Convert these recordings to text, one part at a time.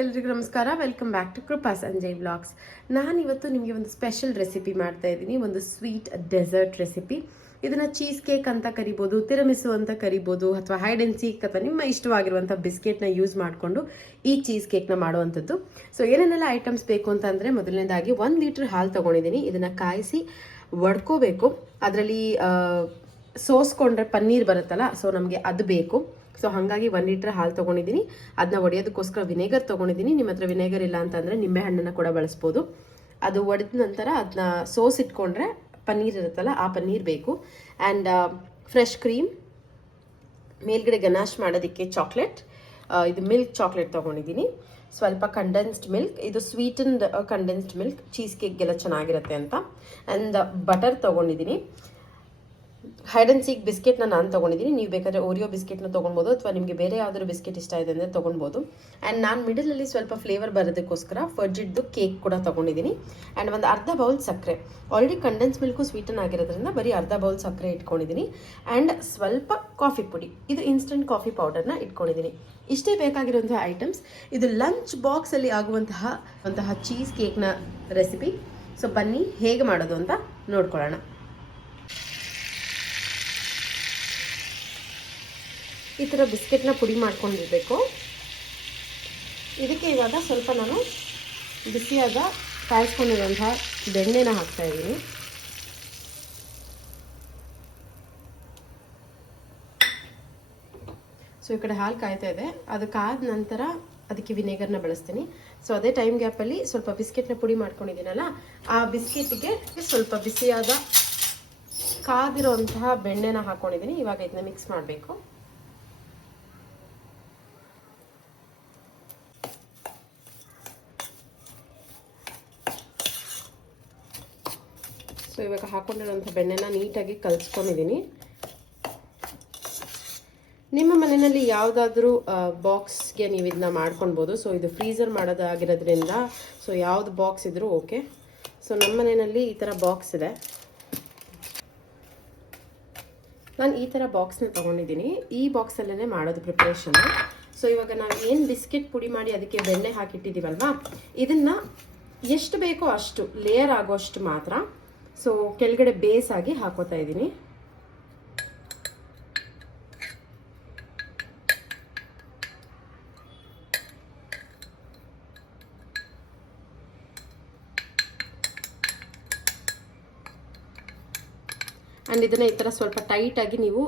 ಎಲ್ರಿಗೂ ನಮಸ್ಕಾರ. Welcome back to Krupa Sanjay vlogs. ನಾನಿವತ್ತು ನಿಮಗೆ ಒಂದು ಸ್ಪೆಷಲ್ ರೆಸಿಪಿ ಮಾಡ್ತಾ ಇದ್ದೀನಿ, ಒಂದು ಸ್ವೀಟ್ ಡೆಸರ್ಟ್ ರೆಸಿಪಿ. ಇದನ್ನು ಚೀಸ್ ಕೇಕ್ ಅಂತ ಕರಿಬೋದು, ತಿರಮಿಸು ಅಂತ ಕರಿಬೋದು, ಅಥವಾ ಹೈಡ್ ಆ್ಯಂಡ್ ಸೀಕ್ ಅಥವಾ ನಿಮ್ಮ ಇಷ್ಟವಾಗಿರುವಂಥ ಬಿಸ್ಕೆಟ್ನ ಯೂಸ್ ಮಾಡಿಕೊಂಡು ಈ ಚೀಸ್ ಕೇಕ್ನ ಮಾಡುವಂಥದ್ದು. ಸೊ ಏನೇನೆಲ್ಲ ಐಟಮ್ಸ್ ಬೇಕು ಅಂತಂದರೆ, ಮೊದಲನೇದಾಗಿ 1 ಲೀಟ್ರ್ ಹಾಲು ತೊಗೊಂಡಿದ್ದೀನಿ. ಇದನ್ನು ಕಾಯಿಸಿ ಒಡ್ಕೋಬೇಕು. ಅದರಲ್ಲಿ ಸೋಸ್ಕೊಂಡ್ರೆ ಪನ್ನೀರ್ ಬರುತ್ತಲ್ಲ, ಸೊ ನಮಗೆ ಅದು ಬೇಕು. ಸೊ ಹಾಗಾಗಿ 1 ಲೀಟ್ರ್ ಹಾಲು ತೊಗೊಂಡಿದ್ದೀನಿ. ಅದನ್ನ ಒಡೆಯೋದಕ್ಕೋಸ್ಕರ ವಿನೆಗರ್ ತೊಗೊಂಡಿದ್ದೀನಿ. ನಿಮ್ಮ ಹತ್ರ ವಿನೆಗರ್ ಇಲ್ಲ ಅಂತಂದರೆ ನಿಂಬೆ ಹಣ್ಣನ್ನು ಕೂಡ ಬಳಸ್ಬೋದು. ಅದು ಒಡೆದ ನಂತರ ಅದನ್ನ ಸೋಸ್ ಇಟ್ಕೊಂಡ್ರೆ ಪನ್ನೀರ್ ಇರುತ್ತಲ್ಲ, ಆ ಪನ್ನೀರ್ ಬೇಕು. ಆ್ಯಂಡ್ ಫ್ರೆಶ್ ಕ್ರೀಮ್, ಮೇಲ್ಗಡೆ ಗನಾಶ್ ಮಾಡೋದಕ್ಕೆ ಚಾಕ್ಲೇಟ್, ಇದು ಮಿಲ್ಕ್ ಚಾಕ್ಲೇಟ್ ತೊಗೊಂಡಿದ್ದೀನಿ. ಸ್ವಲ್ಪ ಕಂಡೆನ್ಸ್ಡ್ ಮಿಲ್ಕ್, ಇದು ಸ್ವೀಟನ್ಡ್ ಕಂಡೆನ್ಸ್ಡ್ ಮಿಲ್ಕ್, ಚೀಸ್ ಕೇಕ್ಗೆಲ್ಲ ಚೆನ್ನಾಗಿರುತ್ತೆ ಅಂತ. ಆ್ಯಂಡ್ ಬಟರ್ ತೊಗೊಂಡಿದ್ದೀನಿ. ಹೈಡ್ ಆ್ಯಂಡ್ ಸೀಕ್ ಬಿಸ್ಕೆಟ್ನ ನಾನು ತೊಗೊಂಡಿದ್ದೀನಿ. ನೀವು ಬೇಕಾದರೆ ಓರಿಯೋ ಬಿಸ್ಕೆಟ್ನ ತೊಗೊಳ್ಬೋದು, ಅಥವಾ ನಿಮಗೆ ಬೇರೆ ಯಾವ್ದಾದ್ರು ಬಿಸ್ಕೆಟ್ ಇಷ್ಟ ಇದೆ ಅಂದರೆ ತೊಗೊಳ್ಬೋದು. ಆ್ಯಂಡ್ ನಾನು ಮಿಡಲಲ್ಲಿ ಸ್ವಲ್ಪ ಫ್ಲೇವರ್ ಬರೋದಕ್ಕೋಸ್ಕರ ಫಡ್ಜಿಡ್ದು ಕೇಕ್ ಕೂಡ ತೊಗೊಂಡಿದ್ದೀನಿ. ಆ್ಯಂಡ್ ಒಂದು ಅರ್ಧ ಬೌಲ್ ಸಕ್ಕರೆ, ಆಲ್ರೆಡಿ ಕಂಡೆನ್ಸ್ ಮಿಲ್ಕು ಸ್ವೀಟನ್ ಆಗಿರೋದ್ರಿಂದ ಬರೀ ಅರ್ಧ ಬೌಲ್ ಸಕ್ಕರೆ ಇಟ್ಕೊಂಡಿದ್ದೀನಿ. ಆ್ಯಂಡ್ ಸ್ವಲ್ಪ ಕಾಫಿ ಪುಡಿ, ಇದು ಇನ್ಸ್ಟೆಂಟ್ ಕಾಫಿ ಪೌಡರ್ನ ಇಟ್ಕೊಂಡಿದ್ದೀನಿ. ಇಷ್ಟೇ ಬೇಕಾಗಿರುವಂತಹ ಐಟಮ್ಸ್. ಇದು ಲಂಚ್ ಬಾಕ್ಸಲ್ಲಿ ಆಗುವಂತಹ ಚೀಸ್ ಕೇಕ್ನ ರೆಸಿಪಿ. ಸೊ ಬನ್ನಿ ಹೇಗೆ ಮಾಡೋದು ಅಂತ ನೋಡ್ಕೊಳ್ಳೋಣ. ಈ ಥರ ಬಿಸ್ಕೆಟ್ನ ಪುಡಿ ಮಾಡ್ಕೊಂಡಿರಬೇಕು. ಇದಕ್ಕೆ ಇವಾಗ ಸ್ವಲ್ಪ ನಾನು ಬಿಸಿಯಾದ ಕಾಯಿಸ್ಕೊಂಡಿರುವಂಥ ಬೆಣ್ಣೆನ ಹಾಕ್ತಾಯಿದ್ದೀನಿ. ಸೊ ಈ ಕಡೆ ಹಾಲು ಕಾಯ್ತಾ ಇದೆ. ಅದು ಕಾದ ನಂತರ ಅದಕ್ಕೆ ವಿನೆಗರ್ನ ಬಳಸ್ತೀನಿ. ಸೊ ಅದೇ ಟೈಮ್ ಗ್ಯಾಪಲ್ಲಿ ಸ್ವಲ್ಪ ಬಿಸ್ಕೆಟ್ನ ಪುಡಿ ಮಾಡ್ಕೊಂಡಿದ್ದೀನಲ್ಲ, ಆ ಬಿಸ್ಕೆಟ್ಗೆ ಸ್ವಲ್ಪ ಬಿಸಿಯಾದ ಕಾದಿರೋಂತಹ ಬೆಣ್ಣೆನ ಹಾಕ್ಕೊಂಡಿದ್ದೀನಿ. ಇವಾಗ ಇದನ್ನ ಮಿಕ್ಸ್ ಮಾಡಬೇಕು. ಸೊ ಇವಾಗ ಹಾಕೊಂಡಿರೋಂಥ ಬೆಣ್ಣೆನ ನೀಟಾಗಿ ಕಲಿಸ್ಕೊಂಡಿದ್ದೀನಿ. ನಿಮ್ಮ ಮನೆಯಲ್ಲಿ ಯಾವುದಾದ್ರೂ ಬಾಕ್ಸ್ಗೆ ನೀವು ಇದನ್ನ ಮಾಡ್ಕೊಳ್ಬೋದು. ಸೊ ಇದು ಫ್ರೀಸರ್ ಮಾಡೋದಾಗಿರೋದ್ರಿಂದ ಸೊ ಯಾವುದು ಬಾಕ್ಸ್ ಇದ್ರೂ ಓಕೆ. ಸೊ ನಮ್ಮ ಮನೆಯಲ್ಲಿ ಈ ಥರ ಬಾಕ್ಸ್ ಇದೆ. ನಾನು ಈ ಥರ ಬಾಕ್ಸ್ನ ತೊಗೊಂಡಿದ್ದೀನಿ. ಈ ಬಾಕ್ಸಲ್ಲೇ ಮಾಡೋದು ಪ್ರಿಪ್ರೇಷನ್. ಸೊ ಇವಾಗ ನಾವು ಏನು ಬಿಸ್ಕೆಟ್ ಪುಡಿ ಮಾಡಿ ಅದಕ್ಕೆ ಬೆಣ್ಣೆ ಹಾಕಿಟ್ಟಿದ್ದೀವಲ್ವಾ, ಇದನ್ನು ಎಷ್ಟು ಬೇಕೋ ಅಷ್ಟು ಲೇಯರ್ ಆಗೋಷ್ಟು ಮಾತ್ರ ಸೊ ಕೆಳಗಡೆ ಬೇಸ್ ಆಗಿ ಹಾಕೋತಾ ಇದ್ದೀನಿ. ಆ್ಯಂಡ್ ಇದನ್ನು ಈ ಥರ ಸ್ವಲ್ಪ ಟೈಟಾಗಿ ನೀವು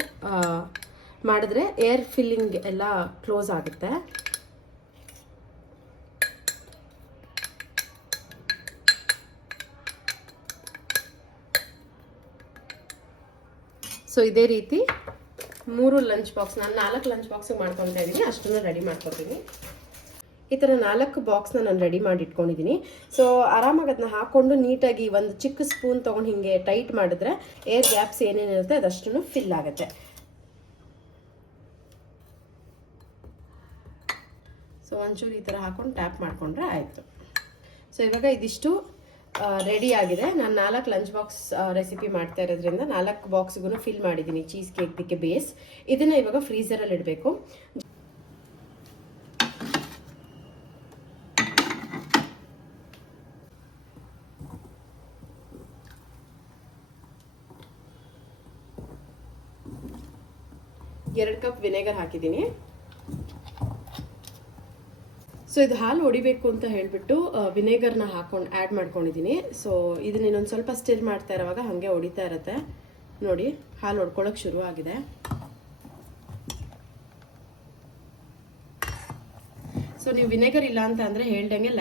ಮಾಡಿದ್ರೆ ಏರ್ ಫಿಲ್ಲಿಂಗ್ ಎಲ್ಲ ಕ್ಲೋಸ್ ಆಗುತ್ತೆ. ಸೊ ಇದೇ ರೀತಿ 3 ಲಂಚ್ ಬಾಕ್ಸ್, ನಾನು 4 ಲಂಚ್ ಬಾಕ್ಸಿಗೆ ಮಾಡ್ಕೊತಾ ಇದ್ದೀನಿ. ಅಷ್ಟನ್ನು ರೆಡಿ ಮಾಡ್ಕೊತೀನಿ. ಈ ಥರ 4 ಬಾಕ್ಸ್ನ ನಾನು ರೆಡಿ ಮಾಡಿ ಇಟ್ಕೊಂಡಿದ್ದೀನಿ. ಸೊ ಆರಾಮಾಗಿ ಅದನ್ನ ಹಾಕ್ಕೊಂಡು ನೀಟಾಗಿ ಒಂದು ಚಿಕ್ಕ ಸ್ಪೂನ್ ತೊಗೊಂಡು ಹಿಂಗೆ ಟೈಟ್ ಮಾಡಿದ್ರೆ ಏರ್ ಗ್ಯಾಪ್ಸ್ ಏನೇನಿರುತ್ತೆ ಅದಷ್ಟು ಫಿಲ್ ಆಗುತ್ತೆ. ಸೊ ಒಂಚೂರು ಈ ಥರ ಹಾಕ್ಕೊಂಡು ಟ್ಯಾಪ್ ಮಾಡಿಕೊಂಡ್ರೆ ಆಯಿತು. ಸೊ ಇವಾಗ ಇದಿಷ್ಟು ರೆಡಿ ಆಗಿದೆ. ನಾನು 4 ಲಂಚ್ ಬಾಕ್ಸ್ ರೆಸಿಪಿ ಮಾಡ್ತಾ ಇರೋದ್ರಿಂದ 4 ಬಾಕ್ಸ್ಗೂ ಫಿಲ್ ಮಾಡಿದ್ದೀನಿ ಚೀಸ್ ಕೇಕ್ಗೆ ಬೇಸ್. ಇದನ್ನು ಇವಾಗ ಫ್ರೀಸರಲ್ಲಿ ಇಡಬೇಕು. ಎರಡು ಕಪ್ ವಿನೆಗರ್ ಹಾಕಿದ್ದೀನಿ. ಸೊ ಇದು ಹಾಲು ಹೊಡಿಬೇಕು ಅಂತ ಹೇಳಿಬಿಟ್ಟು ವಿನೆಗರ್ನ ಆ್ಯಡ್ ಮಾಡ್ಕೊಂಡಿದ್ದೀನಿ. ಸೊ ಇದನ್ನ ಇನ್ನೊಂದು ಸ್ವಲ್ಪ ಸ್ಟಿರ್ ಮಾಡ್ತಾ ಇರೋವಾಗ ಹಾಗೆ ಹೊಡಿತಾ ಇರುತ್ತೆ. ನೋಡಿ, ಹಾಲು ಹೊಡ್ಕೊಳ್ಳೋಕೆ ಶುರು ಆಗಿದೆ. ಸೊ ನೀವು ವಿನೆಗರ್ ಇಲ್ಲ ಅಂತ ಅಂದರೆ ಹೇಳ್ದಂಗೆ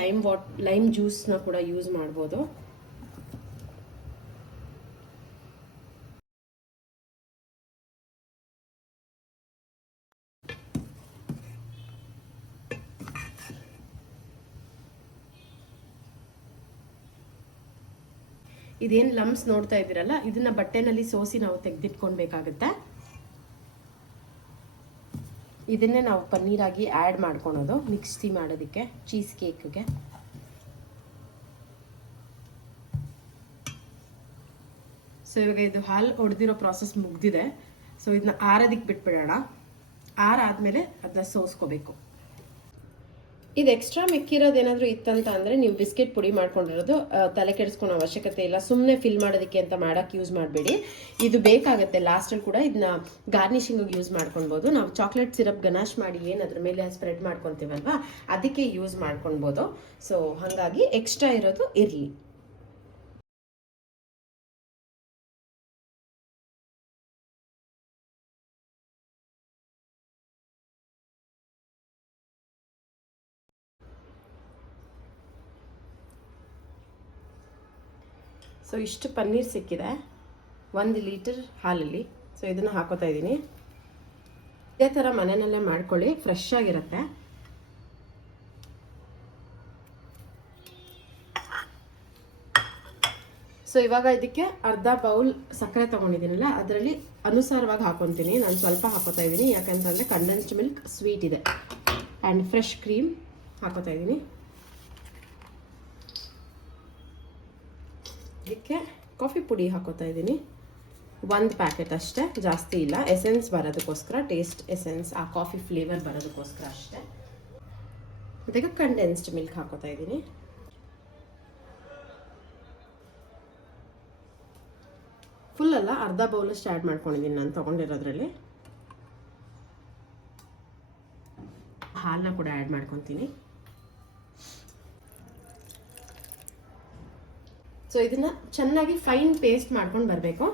ಲೈಮ್ ಜ್ಯೂಸ್ನ ಕೂಡ ಯೂಸ್ ಮಾಡ್ಬೋದು. ಇದೇನು ಲಮ್ಸ್ ನೋಡ್ತಾ ಇದ್ದೀರಲ್ಲ, ಇದನ್ನ ಬಟ್ಟೆನಲ್ಲಿ ಸೋಸಿ ನಾವು ತೆಗೆದಿಟ್ಕೊಳ್ಬೇಕಾಗುತ್ತೆ. ಇದನ್ನೇ ನಾವು ಪನ್ನೀರಾಗಿ ಆ್ಯಡ್ ಮಾಡ್ಕೊಳೋದು ಮಿಕ್ಸಿ ಮಾಡೋದಕ್ಕೆ ಚೀಸ್ ಕೇಕ್ಗೆ. ಸೊ ಇವಾಗ ಇದು ಹಾಲು ಹೊಡೆದಿರೋ ಪ್ರಾಸೆಸ್ ಮುಗ್ದಿದೆ. ಸೊ ಇದನ್ನ ಆರೋದಕ್ಕೆ ಬಿಟ್ಬಿಡೋಣ. ಆರಾದ್ಮೇಲೆ ಅದನ್ನ ಸೋಸ್ಕೋಬೇಕು. ಇದು ಎಕ್ಸ್ಟ್ರಾ ಮಿಕ್ಕಿರೋದೇನಾದರೂ ಇತ್ತಂತ ಅಂದರೆ ನೀವು ಬಿಸ್ಕೆಟ್ ಪುಡಿ ಮಾಡ್ಕೊಂಡಿರೋದು ತಲೆ ಕೆಡಿಸ್ಕೊಳೋ ಅವಶ್ಯಕತೆ ಇಲ್ಲ. ಸುಮ್ಮನೆ ಫಿಲ್ ಮಾಡೋದಕ್ಕೆ ಅಂತ ಮಾಡೋಕ್ಕೆ ಯೂಸ್ ಮಾಡಬೇಡಿ. ಇದು ಬೇಕಾಗುತ್ತೆ ಲಾಸ್ಟಲ್ಲಿ ಕೂಡ ಇದನ್ನ ಗಾರ್ನಿಷಿಂಗಿಗೆ ಯೂಸ್ ಮಾಡ್ಕೊಳ್ಬೋದು. ನಾವು ಚಾಕ್ಲೇಟ್ ಸಿರಪ್ ಗನಾಶ್ ಮಾಡಿ ಏನು ಅದ್ರ ಮೇಲೆ ಸ್ಪ್ರೆಡ್ ಮಾಡ್ಕೊತೀವಲ್ವಾ, ಅದಕ್ಕೆ ಯೂಸ್ ಮಾಡ್ಕೊಳ್ಬೋದು. ಸೊ ಹಾಗಾಗಿ ಎಕ್ಸ್ಟ್ರಾ ಇರೋದು ಇರಲಿ. ಸೊ ಇಷ್ಟು ಪನ್ನೀರ್ ಸಿಕ್ಕಿದೆ 1 ಲೀಟರ್ ಹಾಲಲ್ಲಿ. ಸೊ ಇದನ್ನು ಹಾಕೋತಾ ಇದ್ದೀನಿ. ಇದೇ ಥರ ಮನೆಯಲ್ಲೇ ಮಾಡ್ಕೊಳ್ಳಿ, ಫ್ರೆಶ್ ಆಗಿರುತ್ತೆ. ಸೊ ಇವಾಗ ಇದಕ್ಕೆ ಅರ್ಧ ಬೌಲ್ ಸಕ್ಕರೆ ತೊಗೊಂಡಿದ್ದೀನಲ್ಲ, ಅದರಲ್ಲಿ ಅನುಸಾರವಾಗಿ ಹಾಕೊತೀನಿ. ನಾನು ಸ್ವಲ್ಪ ಹಾಕೋತಾ ಇದ್ದೀನಿ, ಯಾಕಂತಂದರೆ ಕಂಡೆನ್ಸ್ಡ್ ಮಿಲ್ಕ್ ಸ್ವೀಟ್ ಇದೆ. ಆ್ಯಂಡ್ ಫ್ರೆಶ್ ಕ್ರೀಮ್ ಹಾಕೋತಾ ಇದ್ದೀನಿ. ಇದಕ್ಕೆ ಕಾಫಿ ಪುಡಿ ಹಾಕೋತಾ ಇದ್ದೀನಿ, 1 ಪ್ಯಾಕೆಟ್ ಅಷ್ಟೇ, ಜಾಸ್ತಿ ಇಲ್ಲ. ಎಸೆನ್ಸ್ ಬರೋದಕ್ಕೋಸ್ಕರ, ಟೇಸ್ಟ್ ಎಸೆನ್ಸ್, ಆ ಕಾಫಿ ಫ್ಲೇವರ್ ಬರೋದಕ್ಕೋಸ್ಕರ ಅಷ್ಟೇ. ಅದಕ್ಕೆ ಕಂಡೆನ್ಸ್ಡ್ ಮಿಲ್ಕ್ ಹಾಕೋತಾ ಇದ್ದೀನಿ. ಫುಲ್ ಅಲ್ಲ, ಅರ್ಧ ಬೌಲಷ್ಟು ಆ್ಯಡ್ ಮಾಡ್ಕೊಂಡಿದ್ದೀನಿ ನಾನು ತೊಗೊಂಡಿರೋದ್ರಲ್ಲಿ. ಹಾಲನ್ನ ಕೂಡ ಆ್ಯಡ್ ಮಾಡ್ಕೊತೀನಿ. ಸೊ ಇದನ್ನು ಚೆನ್ನಾಗಿ ಫೈನ್ ಪೇಸ್ಟ್ ಮಾಡ್ಕೊಂಡು ಬರಬೇಕು.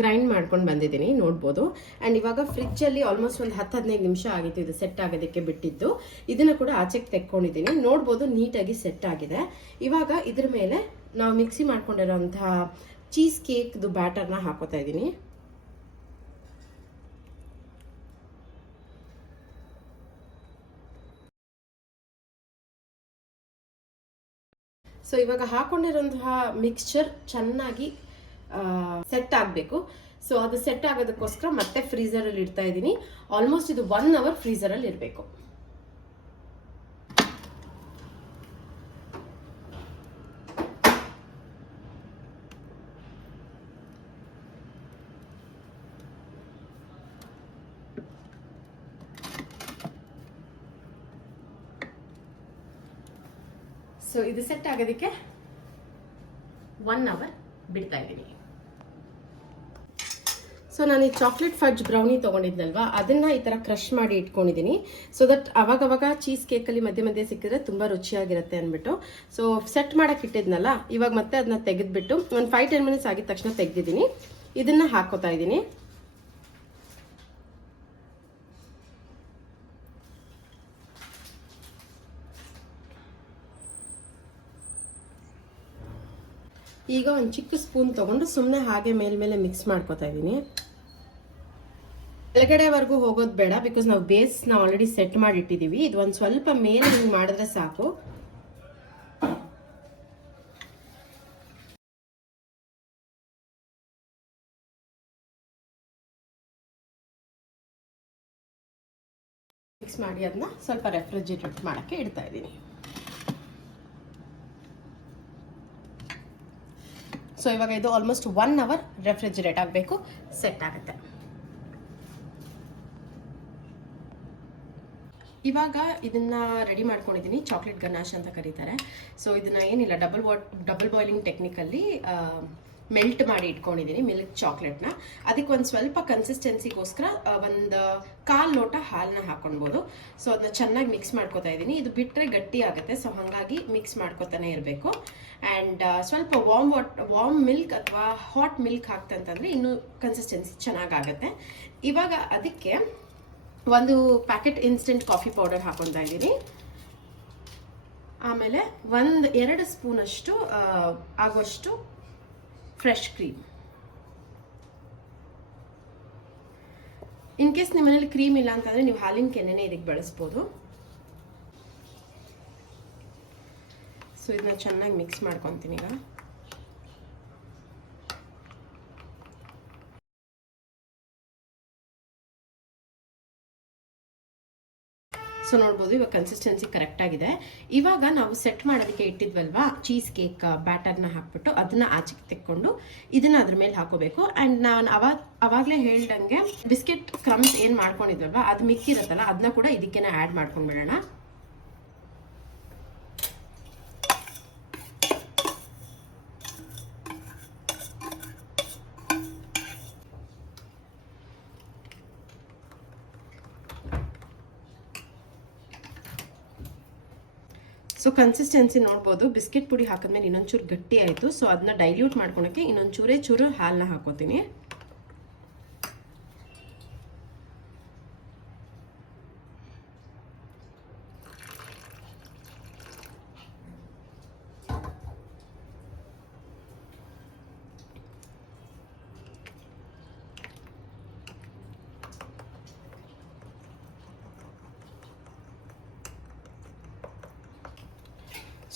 ಗ್ರೈಂಡ್ ಮಾಡ್ಕೊಂಡು ಬಂದಿದ್ದೀನಿ, ನೋಡ್ಬೋದು. ಆ್ಯಂಡ್ ಇವಾಗ ಫ್ರಿಜ್ಜಲ್ಲಿ ಆಲ್ಮೋಸ್ಟ್ ಒಂದು 10-15 ನಿಮಿಷ ಆಗಿತ್ತು ಇದು ಸೆಟ್ ಆಗೋದಕ್ಕೆ ಬಿಟ್ಟಿದ್ದು. ಇದನ್ನು ಕೂಡ ಆಚೆಗೆ ತೆಕ್ಕೊಂಡಿದ್ದೀನಿ, ನೋಡ್ಬೋದು ನೀಟಾಗಿ ಸೆಟ್ ಆಗಿದೆ. ಇವಾಗ ಇದ್ರ ಮೇಲೆ ನಾವು ಮಿಕ್ಸಿ ಮಾಡ್ಕೊಂಡಿರೋಂತಹ ಚೀಸ್ ಕೇಕ್ದು ಬ್ಯಾಟರ್ನ ಹಾಕೋತಾ ಇದ್ದೀನಿ. ಸೊ ಇವಾಗ ಹಾಕೊಂಡಿರೋಂತಹ ಮಿಕ್ಸ್ಚರ್ ಚೆನ್ನಾಗಿ ಸೆಟ್ ಆಗಬೇಕು. ಸೊ ಅದು ಸೆಟ್ ಆಗೋದಕ್ಕೋಸ್ಕರ ಮತ್ತೆ ಫ್ರೀಸರಲ್ಲಿ ಇಡ್ತಾ ಇದ್ದೀನಿ. ಆಲ್ಮೋಸ್ಟ್ ಇದು 1 ಅವರ್ ಫ್ರೀಸರಲ್ಲಿ ಇರಬೇಕು. ಸೊ ಇದು ಸೆಟ್ ಆಗೋದಕ್ಕೆ 1 ಅವರ್ ಬಿಡ್ತಾ ಇದ್ದೀನಿ. ಸೊ ನಾನು ಈ ಚಾಕ್ಲೇಟ್ ಫಡ್ಜ್ ಬ್ರೌನಿ ತೊಗೊಂಡಿದ್ನಲ್ವಾ, ಅದನ್ನು ಈ ಥರ ಕ್ರಷ್ ಮಾಡಿ ಇಟ್ಕೊಂಡಿದ್ದೀನಿ. ಸೊ ದಟ್ ಅವಾಗವಾಗ ಚೀಸ್ ಕೇಕಲ್ಲಿ ಮಧ್ಯೆ ಮಧ್ಯೆ ಸಿಕ್ಕಿದ್ರೆ ತುಂಬ ರುಚಿಯಾಗಿರುತ್ತೆ ಅಂದ್ಬಿಟ್ಟು. ಸೊ ಸೆಟ್ ಮಾಡೋಕೆ ಇಟ್ಟಿದ್ನಲ್ಲ, ಇವಾಗ ಮತ್ತೆ ಅದನ್ನ ತೆಗೆದ್ಬಿಟ್ಟು ಒಂದು 5-10 ಮಿನಿಟ್ಸ್ ಆಗಿದ ತಕ್ಷಣ ತೆಗೆದಿದ್ದೀನಿ. ಇದನ್ನು ಹಾಕೋತಾ ಇದ್ದೀನಿ. ಈಗ ಒಂದು ಚಿಕ್ಕ ಸ್ಪೂನ್ ತೊಗೊಂಡು ಸುಮ್ಮನೆ ಹಾಗೆ ಮೇಲ್ಮೇಲೆ ಮಿಕ್ಸ್ ಮಾಡ್ಕೋತಾ ಇದ್ದೀನಿ. ಕೆಳಗಡೆವರೆಗೂ ಹೋಗೋದು ಬೇಡ, ಬಿಕಾಸ್ ನಾವು ಬೇಸ್ನ ಆಲ್ರೆಡಿ ಸೆಟ್ ಮಾಡಿ ಇಟ್ಟಿದ್ದೀವಿ. ಇದು ಒಂದು ಸ್ವಲ್ಪ ಮೇಲೆ ಹಿಂಗೆ ಮಾಡಿದ್ರೆ ಸಾಕು. ಮಿಕ್ಸ್ ಮಾಡಿ ಅದನ್ನ ಸ್ವಲ್ಪ ರೆಫ್ರಿಜರೇಟ್ ಮಾಡೋಕ್ಕೆ ಇಡ್ತಾ ಇದ್ದೀನಿ. ಸೊ ಇವಾಗ ಇದು ಆಲ್ಮೋಸ್ಟ್ 1 ಅವರ್ ರೆಫ್ರಿಜರೇಟ್ ಆಗಬೇಕು, ಸೆಟ್ ಆಗುತ್ತೆ. ಇವಾಗ ಇದನ್ನ ರೆಡಿ ಮಾಡ್ಕೊಂಡಿದ್ದೀನಿ, ಚಾಕ್ಲೇಟ್ ಗನಾಶ್ ಅಂತ ಕರೀತಾರೆ. ಸೊ ಇದನ್ನ ಏನಿಲ್ಲ, ಡಬಲ್ ಬಾಯ್ಲಿಂಗ್ ಟೆಕ್ನಿಕಲ್ಲಿ ಮೆಲ್ಟ್ ಮಾಡಿ ಇಟ್ಕೊಂಡಿದ್ದೀನಿ ಮಿಲ್ಕ್ ಚಾಕ್ಲೇಟ್ನ. ಅದಕ್ಕೆ ಒಂದು ಸ್ವಲ್ಪ ಕನ್ಸಿಸ್ಟೆನ್ಸಿಗೋಸ್ಕರ ಒಂದು 1/4 ಲೋಟ ಹಾಲನ್ನ ಹಾಕೊಳ್ಬೋದು. ಸೊ ಅದನ್ನ ಚೆನ್ನಾಗಿ ಮಿಕ್ಸ್ ಮಾಡ್ಕೋತಾ ಇದ್ದೀನಿ. ಇದು ಬಿಟ್ಟರೆ ಗಟ್ಟಿ ಆಗುತ್ತೆ, ಸೊ ಹಾಗಾಗಿ ಮಿಕ್ಸ್ ಮಾಡ್ಕೋತಾನೆ ಇರಬೇಕು. ಆ್ಯಂಡ್ ಸ್ವಲ್ಪ ವಾರ್ಮ್ ಮಿಲ್ಕ್ ಅಥವಾ ಹಾಟ್ ಮಿಲ್ಕ್ ಹಾಕ್ತಂತಂದರೆ ಇನ್ನೂ ಕನ್ಸಿಸ್ಟೆನ್ಸಿ ಚೆನ್ನಾಗಾಗುತ್ತೆ. ಇವಾಗ ಅದಕ್ಕೆ 1 ಪ್ಯಾಕೆಟ್ ಇನ್ಸ್ಟೆಂಟ್ ಕಾಫಿ ಪೌಡರ್ ಹಾಕೊತಾ ಇದ್ದೀನಿ. ಆಮೇಲೆ 1-2 ಸ್ಪೂನಷ್ಟು ಆಗೋಷ್ಟು ಫ್ರೆಶ್ ಕ್ರೀಮ್. ಇನ್ ಕೇಸ್ ನಿಮ್ಮ ಮನೇಲಿ ಕ್ರೀಮ್ ಇಲ್ಲ ಅಂತಂದರೆ ನೀವು ಹಾಲಿನ ಕೆನೆನೇ ಇದಕ್ಕೆ ಬಳಸ್ಬೋದು. ಸೊ ಇದನ್ನ ಚೆನ್ನಾಗಿ ಮಿಕ್ಸ್ ಮಾಡ್ಕೊತೀನಿ ಈಗ. ಸೊ ನೋಡ್ಬೋದು ಇವಾಗ ಕನ್ಸಿಸ್ಟೆನ್ಸಿ ಕರೆಕ್ಟ್ ಆಗಿದೆ. ಇವಾಗ ನಾವು ಸೆಟ್ ಮಾಡೋದಕ್ಕೆ ಇಟ್ಟಿದ್ವಲ್ವಾ ಚೀಸ್ ಕೇಕ್ ಬ್ಯಾಟರ್ನ ಹಾಕ್ಬಿಟ್ಟು ಅದನ್ನ ಆಚೆಗೆ ತೆಕ್ಕೊಂಡು ಇದನ್ನ ಅದ್ರ ಮೇಲೆ ಹಾಕೋಬೇಕು. ಆ್ಯಂಡ್ ನಾನು ಅವಾಗಲೇ ಹೇಳ್ದಂಗೆ ಬಿಸ್ಕೆಟ್ ಕ್ರಮ್ಸ್ ಏನು ಮಾಡ್ಕೊಂಡಿದ್ವಲ್ವಾ ಅದು ಮಿಕ್ಕಿರುತ್ತಲ್ಲ ಅದನ್ನ ಕೂಡ ಇದಕ್ಕೇನೆ ಆ್ಯಡ್ ಮಾಡ್ಕೊಂಡ್ಬಿಡೋಣ. ಸೊ ಕನ್ಸಿಸ್ಟೆನ್ಸಿ ನೋಡ್ಬೋದು, ಬಿಸ್ಕೆಟ್ ಪುಡಿ ಹಾಕಿದ್ಮೇಲೆ ಇನ್ನೊಂಚೂರು ಗಟ್ಟಿ ಆಯಿತು. ಸೊ ಅದನ್ನ ಡೈಲ್ಯೂಟ್ ಮಾಡ್ಕೊಳಕ್ಕೆ ಇನ್ನೊಂದು ಚೂರು ಹಾಲನ್ನ ಹಾಕೋತೀನಿ.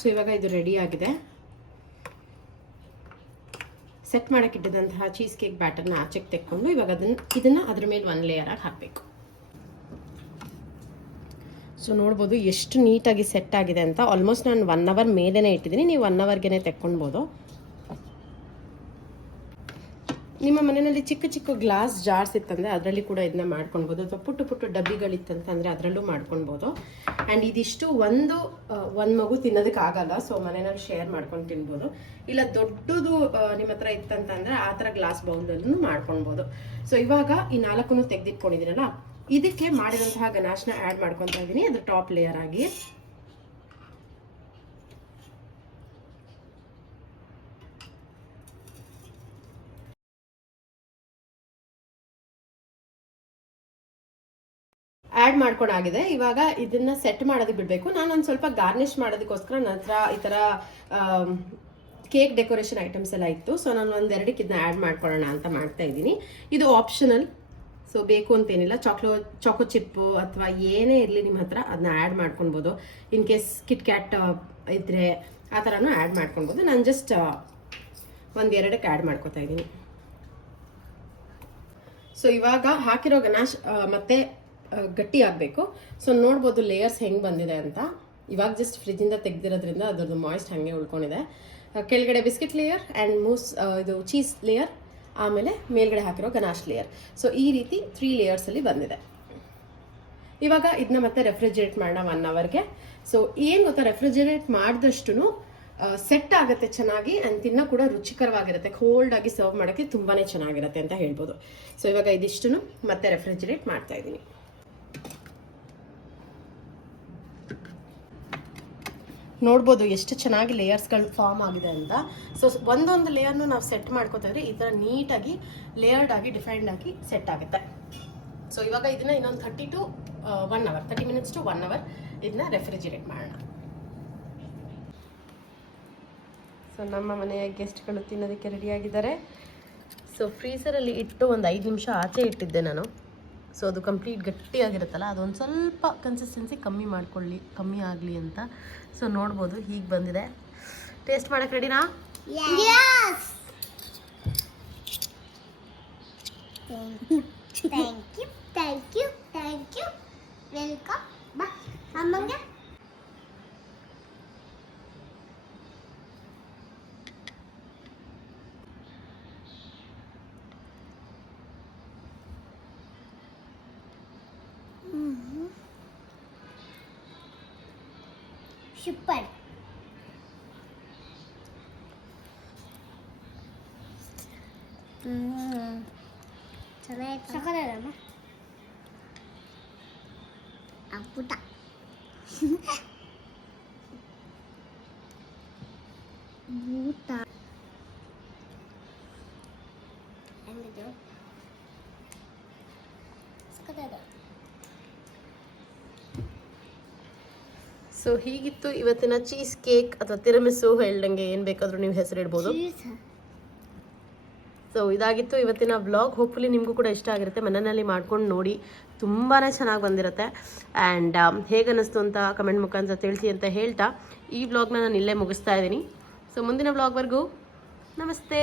ಸೊ ಇವಾಗ ಇದು ರೆಡಿ ಆಗಿದೆ. ಸೆಟ್ ಮಾಡೋಕ್ಕಿಟ್ಟಿದ್ದಂತಹ ಚೀಸ್ ಕೇಕ್ ಬ್ಯಾಟರ್ನ ಆಚೆಗೆ ತೆಕ್ಕೊಂಡು ಇವಾಗ ಇದನ್ನು ಅದ್ರ ಮೇಲೆ ಒಂದು ಲೇಯರಾಗಿ ಹಾಕಬೇಕು. ಸೊ ನೋಡ್ಬೋದು ಎಷ್ಟು ನೀಟಾಗಿ ಸೆಟ್ ಆಗಿದೆ ಅಂತ. ಆಲ್ಮೋಸ್ಟ್ ನಾನು 1 ಅವರ್ ಮೇಲೇ ಇಟ್ಟಿದ್ದೀನಿ, ನೀವು 1 ಅವರ್ಗೆ ತೆಕ್ಕೊಳ್ಬೋದು. ನಿಮ್ಮ ಮನೆಯಲ್ಲಿ ಚಿಕ್ಕ ಚಿಕ್ಕ ಗ್ಲಾಸ್ ಜಾರ್ಸ್ ಇತ್ತಂದರೆ ಅದರಲ್ಲಿ ಕೂಡ ಇದನ್ನ ಮಾಡ್ಕೊಳ್ಬೋದು, ಅಥವಾ ಪುಟ್ಟ ಪುಟ್ಟ ಡಬ್ಬಿಗಳಿತ್ತಂತಂದರೆ ಅದರಲ್ಲೂ ಮಾಡ್ಕೊಳ್ಬೋದು. ಆ್ಯಂಡ್ ಇದಿಷ್ಟು ಒಂದು ಮಗು ತಿನ್ನೋದಕ್ಕಾಗಲ್ಲ, ಸೊ ಮನೆಯಲ್ಲಿ ಶೇರ್ ಮಾಡ್ಕೊಂಡು ತಿನ್ಬೋದು. ಇಲ್ಲ ದೊಡ್ಡದು ನಿಮ್ಮ ಹತ್ರ ಇತ್ತಂತಂದರೆ ಆ ಥರ ಗ್ಲಾಸ್ ಬೌಲಲ್ಲೂ ಮಾಡ್ಕೊಳ್ಬೋದು. ಸೊ ಇವಾಗ ಈ 4 ತೆಗೆದಿಟ್ಕೊಂಡಿದ್ದೀನಲ್ಲ, ಇದಕ್ಕೆ ಮಾಡಿದಂತಹ ಗನಾಶ್ನ ಆ್ಯಡ್ ಮಾಡ್ಕೊತಾ ಇದ್ದೀನಿ ಅದ್ರ ಟಾಪ್ ಲೇಯರ್ ಆಗಿ. ಆ್ಯಡ್ ಮಾಡ್ಕೊಂಡಾಗಿದೆ. ಇವಾಗ ಇದನ್ನ ಸೆಟ್ ಮಾಡೋದಕ್ಕೆ ಬಿಡಬೇಕು. ನಾನೊಂದು ಸ್ವಲ್ಪ ಗಾರ್ನಿಷ್ ಮಾಡೋದಕ್ಕೋಸ್ಕರ ನನ್ನ ಹತ್ರ ಈ ಥರ ಕೇಕ್ ಡೆಕೋರೇಷನ್ ಐಟಮ್ಸ್ ಎಲ್ಲ ಇತ್ತು. ಸೊ ನಾನು 1-2 ಇದನ್ನ ಆ್ಯಡ್ ಮಾಡ್ಕೊಳ್ಳೋಣ ಅಂತ ಮಾಡ್ತಾ ಇದ್ದೀನಿ. ಇದು ಆಪ್ಷನಲ್, ಸೊ ಬೇಕು ಅಂತೇನಿಲ್ಲ. ಚಾಕೋ ಚಿಪ್ಪು ಅಥವಾ ಏನೇ ಇರಲಿ ನಿಮ್ಮ ಹತ್ರ ಅದನ್ನ ಆ್ಯಡ್ ಮಾಡ್ಕೊಳ್ಬೋದು. ಇನ್ ಕೇಸ್ ಕಿಟ್ ಕ್ಯಾಟ್ ಇದ್ರೆ ಆ ಥರನೂ ಆ್ಯಡ್ ಮಾಡ್ಕೊಳ್ಬೋದು. ನಾನು ಜಸ್ಟ್ 1-2 ಆ್ಯಡ್ ಮಾಡ್ಕೊತಾ ಇದ್ದೀನಿ. ಸೊ ಇವಾಗ ಹಾಕಿರೋ ಗನಾಶ್ ಮತ್ತೆ ಗಟ್ಟಿ ಆಗಬೇಕು. ಸೊ ನೋಡ್ಬೋದು ಲೇಯರ್ಸ್ ಹೆಂಗೆ ಬಂದಿದೆ ಅಂತ. ಇವಾಗ ಜಸ್ಟ್ ಫ್ರಿಜ್ಜಿಂದ ತೆಗೆದಿರೋದ್ರಿಂದ ಅದರದ್ದು ಮಾಯ್ಸ್ಟ್ ಹಾಗೆ ಉಳ್ಕೊಂಡಿದೆ. ಕೆಳಗಡೆ ಬಿಸ್ಕೆಟ್ ಲೇಯರ್ ಆ್ಯಂಡ್ ಇದು ಚೀಸ್ ಲೇಯರ್, ಆಮೇಲೆ ಮೇಲ್ಗಡೆ ಹಾಕಿರೋ ಗನಾಶ್ ಲೇಯರ್. ಸೊ ಈ ರೀತಿ 3 ಲೇಯರ್ಸಲ್ಲಿ ಬಂದಿದೆ. ಇವಾಗ ಇದನ್ನ ಮತ್ತೆ ರೆಫ್ರಿಜರೇಟ್ ಮಾಡೋಣ 1 ಅವರ್ಗೆ. ಸೊ ಏನು ಗೊತ್ತಾ, ರೆಫ್ರಿಜರೇಟ್ ಮಾಡಿದಷ್ಟು ಸೆಟ್ ಆಗುತ್ತೆ ಚೆನ್ನಾಗಿ, ಆ್ಯಂಡ್ ತಿನ್ನೋ ಕೂಡ ರುಚಿಕರವಾಗಿರುತ್ತೆ. ಕೋಲ್ಡ್ ಆಗಿ ಸರ್ವ್ ಮಾಡೋಕ್ಕೆ ತುಂಬಾ ಚೆನ್ನಾಗಿರುತ್ತೆ ಅಂತ ಹೇಳ್ಬೋದು. ಸೊ ಇವಾಗ ಇದಿಷ್ಟು ಮತ್ತೆ ರೆಫ್ರಿಜರೇಟ್ ಮಾಡ್ತಾ ಇದ್ದೀನಿ. ನೋಡ್ಬೋದು ಎಷ್ಟು ಚೆನ್ನಾಗಿ ಲೇಯರ್ಸ್ಗಳು ಫಾರ್ಮ್ ಆಗಿದೆ ಅಂತ. ಸೊ ಒಂದೊಂದು ಲೇಯರ್ನು ನಾವು ಸೆಟ್ ಮಾಡ್ಕೋತಿದ್ರೆ ಈ ಥರ ನೀಟಾಗಿ ಲೇಯರ್ಡ್ ಆಗಿ ಡಿಫೈನ್ಡ್ ಆಗಿ ಸೆಟ್ ಆಗುತ್ತೆ. ಸೊ ಇವಾಗ ಇದನ್ನ ಇನ್ನೊಂದು 30 ಮಿನಿಟ್ಸ್ ಟು 1 ಅವರ್ ಇದನ್ನ ರೆಫ್ರಿಜಿರೇಟ್ ಮಾಡೋಣ. ಸೊ ನಮ್ಮ ಮನೆಯ ಗೆಸ್ಟ್ಗಳು ತಿನ್ನೋದಕ್ಕೆ ರೆಡಿಯಾಗಿದ್ದಾರೆ. ಸೊ ಫ್ರೀಸರಲ್ಲಿ ಇಟ್ಟು ಒಂದು 5 ನಿಮಿಷ ಆಚೆ ಇಟ್ಟಿದ್ದೆ ನಾನು. ಸೊ ಅದು ಕಂಪ್ಲೀಟ್ ಗಟ್ಟಿಯಾಗಿರುತ್ತಲ್ಲ, ಅದೊಂದು ಸ್ವಲ್ಪ ಕನ್ಸಿಸ್ಟೆನ್ಸಿ ಕಮ್ಮಿ ಆಗಲಿ ಅಂತ. ಸೊ ನೋಡ್ಬೋದು ಹೀಗೆ ಬಂದಿದೆ. ಟೇಸ್ಟ್ ಮಾಡೋಕ್ಕೆ ರೆಡಿನಾ? Thank you welcome. ಬಾ ಅಮ್ಮಂಗೆ ಸೂಪರ್. ಚೆನ್ನಾಗಿ ಸಕಲಮ್ಮ ಅಪ್ಪುಟ. ಊಟ ಹೆಂಗಿದು ಸಕಲದ. ಸೊ ಹೀಗಿತ್ತು ಇವತ್ತಿನ ಚೀಸ್ ಕೇಕ್ ಅಥವಾ ತಿರಮಿಸು, ಹೇಳ್ದಂಗೆ ಏನು ಬೇಕಾದರೂ ನೀವು ಹೆಸರಿಡ್ಬೋದು. ಸೊ ಇದಾಗಿತ್ತು ಇವತ್ತಿನ ವ್ಲಾಗ್. ಹೋಪ್ಫುಲಿ ನಿಮಗೂ ಕೂಡ ಇಷ್ಟ ಆಗಿರುತ್ತೆ. ಮನೆಯಲ್ಲಿ ಮಾಡ್ಕೊಂಡು ನೋಡಿ, ತುಂಬಾ ಚೆನ್ನಾಗಿ ಬಂದಿರುತ್ತೆ. ಆ್ಯಂಡ್ ಹೇಗೆ ಅನ್ನಿಸ್ತು ಅಂತ ಕಮೆಂಟ್ ಮುಖಾಂತರ ತಿಳಿಸಿ ಅಂತ ಹೇಳ್ತಾ ಈ ವ್ಲಾಗ್ನ ನಾನು ಇಲ್ಲೇ ಮುಗಿಸ್ತಾ ಇದ್ದೀನಿ. ಸೊ ಮುಂದಿನ ವ್ಲಾಗ್ವರೆಗೂ ನಮಸ್ತೆ.